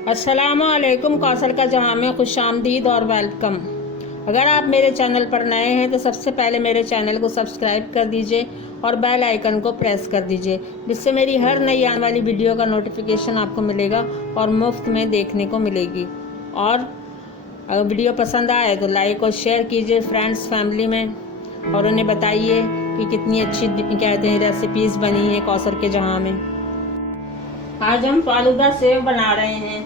अस्सलामुअलैकुम। कौसल का जहां में खुशामदीद और वेलकम। अगर आप मेरे चैनल पर नए हैं तो सबसे पहले मेरे चैनल को सब्सक्राइब कर दीजिए और बेल आइकन को प्रेस कर दीजिए, जिससे मेरी हर नई आने वाली वीडियो का नोटिफिकेशन आपको मिलेगा और मुफ्त में देखने को मिलेगी। और अगर वीडियो पसंद आए तो लाइक और शेयर कीजिए फ्रेंड्स फैमिली में, और उन्हें बताइए कि कितनी अच्छी कहते हैं रेसिपीज़ बनी है कौसर के जहां में। आज हम फालूदा सेव बना रहे हैं।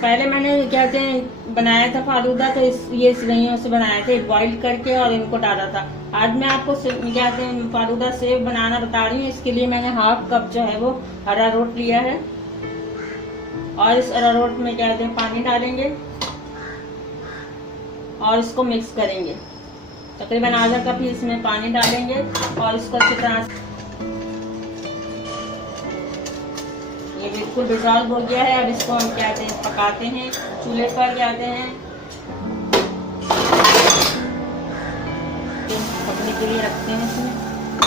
पहले मैंने कहते हैं बनाया था फालूदा, तो ये सिवैयों से बनाए थे, बॉईल करके और इनको डाला था। आज मैं आपको कहते हैं फालूदा सेव बनाना बता रही हूँ। इसके लिए मैंने हाफ कप जो है वो अरारोट लिया है, और इस अरारोट में कहते हैं पानी डालेंगे और इसको मिक्स करेंगे। तकरीबन आधा कप ही इसमें पानी डालेंगे और इसको अच्छी तरह से, ये बिल्कुल डिसॉल्व हो गया है। अब इसको हम कहते हैं पकाते हैं चूल्हे पर, कहते हैं पकने के लिए रखते हैं इसमें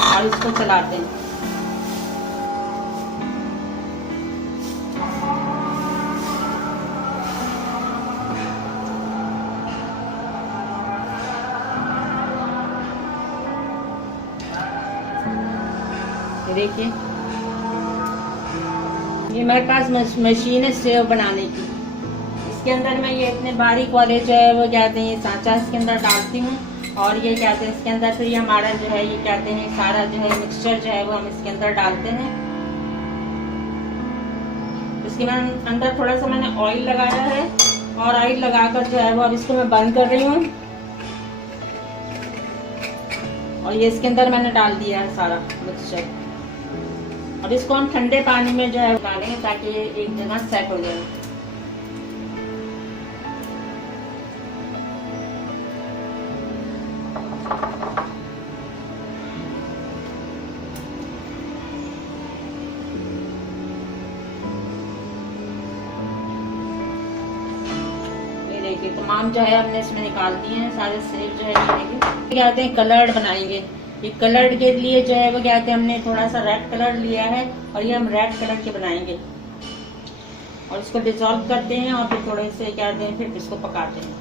और इसको चलाते हैं। देखिए ये मेरे पास मशीन है सेव बनाने की। इसके अंदर मैं ये इतने बारीक वाले जो है वो कहते हैं ये सांचा इसके अंदर डालती हूँ, और ये कहते हैं इसके अंदर फिर ये हमारा जो है ये कहते हैं सारा जो है मिक्सचर जो है वो हम इसके अंदर डालते हैं। इसके बाद अंदर थोड़ा सा मैंने ऑयल लगाया है, और ऑयल लगाकर जो है वो अब इसको मैं बंद कर रही हूँ, और ये इसके अंदर मैंने डाल दिया है सारा मिक्सचर। अब इसको हम ठंडे पानी में जो है डालेंगे ताकि ये एक जगह सेट हो जाए। ये देखिए तमाम जो है हमने इसमें निकाल दिए हैं सारे सेब जो है। ये कहते हैं कलर्ड बनाएंगे। ये कलर के लिए जो है वो कहते हैं हमने थोड़ा सा रेड कलर लिया है, और ये हम रेड कलर के बनाएंगे। और इसको डिसॉल्व करते हैं और फिर थोड़े से कहते हैं फिर इसको पकाते हैं।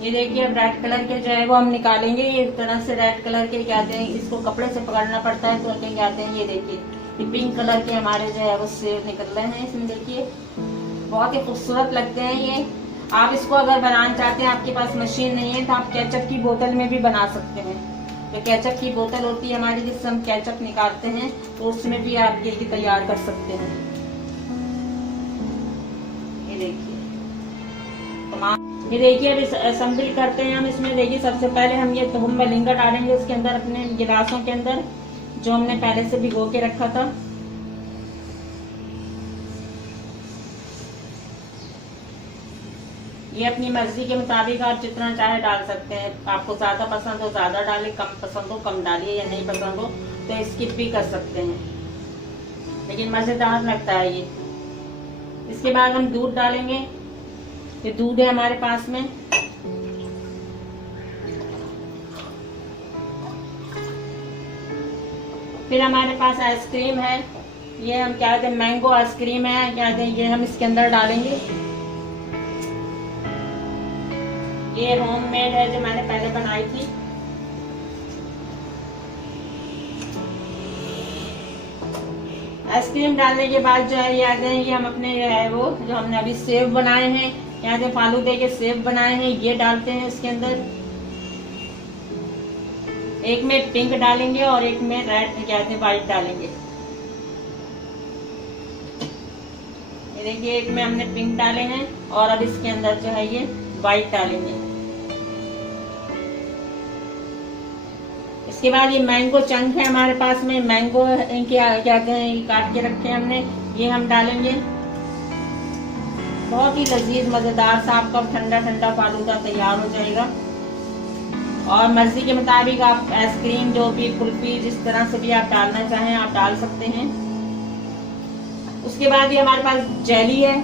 ये देखिए अब रेड कलर के जो है वो हम निकालेंगे। ये तरह से रेड कलर के कहते हैं, इसको कपड़े से पकड़ना पड़ता है तो क्या कहते हैं। ये देखिए ये पिंक कलर के हमारे जो है वो सेब निकल रहे हैं इसमें। देखिए बहुत ही खूबसूरत लगते हैं ये। आप इसको अगर बनाना चाहते हैं, आपके पास मशीन नहीं है तो आप केचप की बोतल में भी बना सकते हैं। तो केचप की बोतल होती है हमारी जिससे हम केचप निकालते हैं, तो उसमें भी आप ये तैयार कर सकते हैं। ये देखिए ये देखिए अब असेंबल करते हैं हम इसमें। देखिए सबसे पहले हम ये तुम मलिंगा डालेंगे इसके अंदर, अपने गिलासों के अंदर जो हमने पहले से भिगो के रखा था। ये अपनी मर्जी के मुताबिक आप जितना चाहे डाल सकते हैं। आपको ज्यादा पसंद हो ज्यादा डालिए, कम पसंद हो कम डालिए, या नहीं पसंद हो तो स्किप भी कर सकते हैं, लेकिन मजेदार लगता है ये। इसके बाद हम दूध डालेंगे। ये दूध है हमारे पास में। फिर हमारे पास आइसक्रीम है। ये हम क्या कहते हैं मैंगो आइसक्रीम है, क्या कहते हैं, ये हम इसके अंदर डालेंगे। ये होममेड है जो मैंने पहले बनाई थी। आइसक्रीम डालने के बाद जो है याद है ये हम अपने जो है वो जो हमने अभी सेव बनाए हैं, यहाँ से फालूदे के सेव बनाए हैं, ये डालते हैं इसके अंदर। एक में पिंक डालेंगे और एक में रेड कहते हैं व्हाइट डालेंगे। ये देखिए एक में हमने पिंक डाले हैं और अब इसके अंदर जो है ये व्हाइट डालेंगे। इसके बाद ये मैंगो चंक है हमारे पास में, मैंगो क्या कहते हैं काट के रखे हैं हमने, ये हम डालेंगे। बहुत ही लजीज मजेदार सा आपका ठंडा ठंडा फालूदा तैयार हो जाएगा। और मर्जी के मुताबिक आप आइसक्रीम जो भी कुल्फी जिस तरह से भी आप डालना चाहें आप डाल सकते हैं। उसके बाद ये हमारे पास जेली है,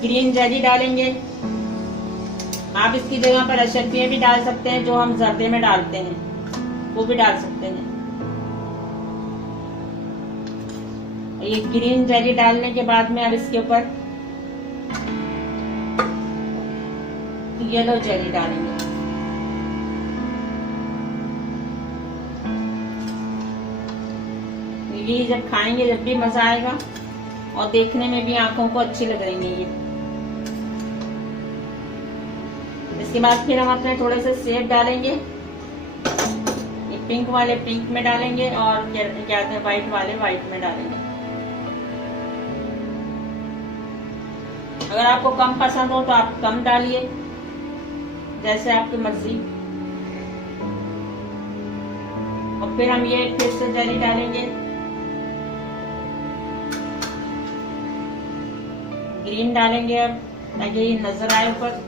ग्रीन जेली डालेंगे। आप इसकी जगह पर अशरफियाँ भी डाल सकते हैं, जो हम जर्दे में डालते हैं, वो भी डाल सकते हैं। ये ग्रीन जेली डालने के बाद में अब इसके ऊपर येलो जेली डालेंगे। ये जब खाएंगे जब भी मजा आएगा और देखने में भी आंखों को अच्छी लग रही है ये। इसके बाद फिर हम अपने थोड़े से सेब डालेंगे, ये पिंक वाले पिंक में डालेंगे और क्या कहते हैं व्हाइट वाले व्हाइट में डालेंगे। अगर आपको कम पसंद हो तो आप कम डालिए, जैसे आपकी मर्जी। और फिर हम ये फिर से जेली डालेंगे, ग्रीन डालेंगे अब ताकि ये नजर आए ऊपर।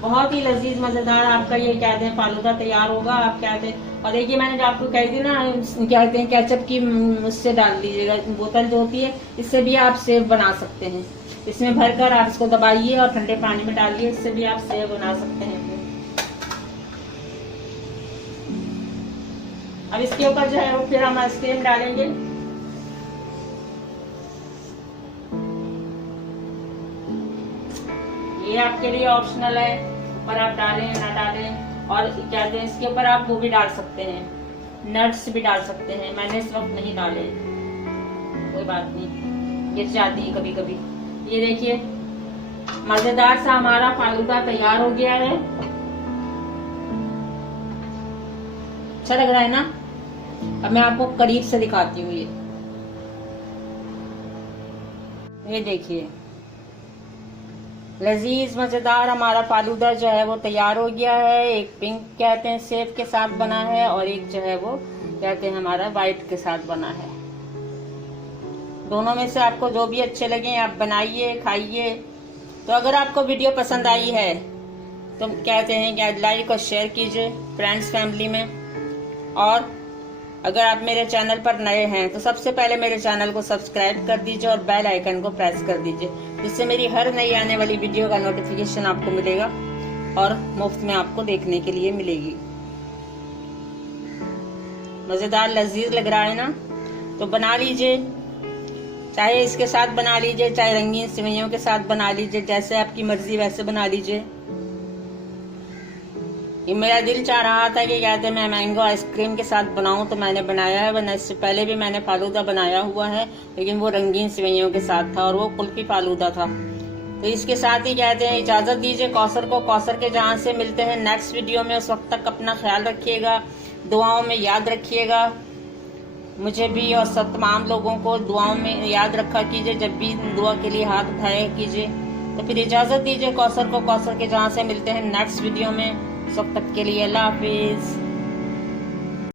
बहुत ही लजीज मजेदार आपका ये कहते हैं फालूदा तैयार होगा। आप कहते हैं, और देखिए मैंने जो आपको कही थी ना, कहते हैं केचप की उससे डाल दीजिएगा, बोतल जो होती है, इससे भी आप सेव बना सकते हैं। इसमें भरकर आप इसको दबाइए और ठंडे पानी में डालिए, इससे भी आप सेव बना सकते हैं। अब इसके ऊपर जो है वो फिर हम आइसक्रीम डालेंगे। ये आपके लिए ऑप्शनल है, ऊपर आप डालें ना डालें। और क्या कहते हैं इसके ऊपर आप वो भी डाल सकते हैं, नट्स भी डाल सकते हैं। मैंने इस वक्त नहीं डाले, कोई बात नहीं, गिर जाती है कभी कभी। ये देखिए मजेदार सा हमारा फालूदा तैयार हो गया है। अच्छा लग रहा है ना? अब मैं आपको करीब से दिखाती हूँ। ये देखिए लजीज मजेदार हमारा फालूदा जो है वो तैयार हो गया है। एक पिंक कहते हैं सेब के साथ बना है और एक जो है वो कहते हैं हमारा व्हाइट के साथ बना है। दोनों में से आपको जो भी अच्छे लगे आप बनाइए, खाइए। तो अगर आपको वीडियो पसंद आई है तो कहते हैं कि लाइक और शेयर कीजिए फ्रेंड्स फैमिली में। और अगर आप मेरे चैनल पर नए हैं तो सबसे पहले मेरे चैनल को सब्सक्राइब कर दीजिए और बेल आइकन को प्रेस कर दीजिए, जिससे मेरी हर नई आने वाली वीडियो का नोटिफिकेशन आपको मिलेगा और मुफ्त में आपको देखने के लिए मिलेगी। मजेदार लजीज लग रहा है ना? तो बना लीजिए, चाहे इसके साथ बना लीजिए, चाहे रंगीन सेवइयों के साथ बना लीजिए, जैसे आपकी मर्जी वैसे बना लीजिए। ये मेरा दिल चाह रहा था कि कहते हैं मैं मैंगो आइसक्रीम के साथ बनाऊं, तो मैंने बनाया है। वरना इससे पहले भी मैंने फालूदा बनाया हुआ है, लेकिन वो रंगीन सेवइयों के साथ था और वो कुल्फी फालूदा था। तो इसके साथ ही कहते हैं इजाजत दीजिए कौसर को। कौसर के जहां से मिलते हैं नेक्स्ट वीडियो में। उस वक्त तक अपना ख्याल रखिएगा, दुआओं में याद रखिएगा मुझे भी, और सब तमाम लोगों को दुआओं में याद रखा कीजिए। जब भी दुआ के लिए हाथ उठाया कीजिए। तो फिर इजाजत दीजिए कौसर को। कौसर के जहां से मिलते हैं नेक्स्ट वीडियो में। सब तक के लिए अल्लाह हाफिज।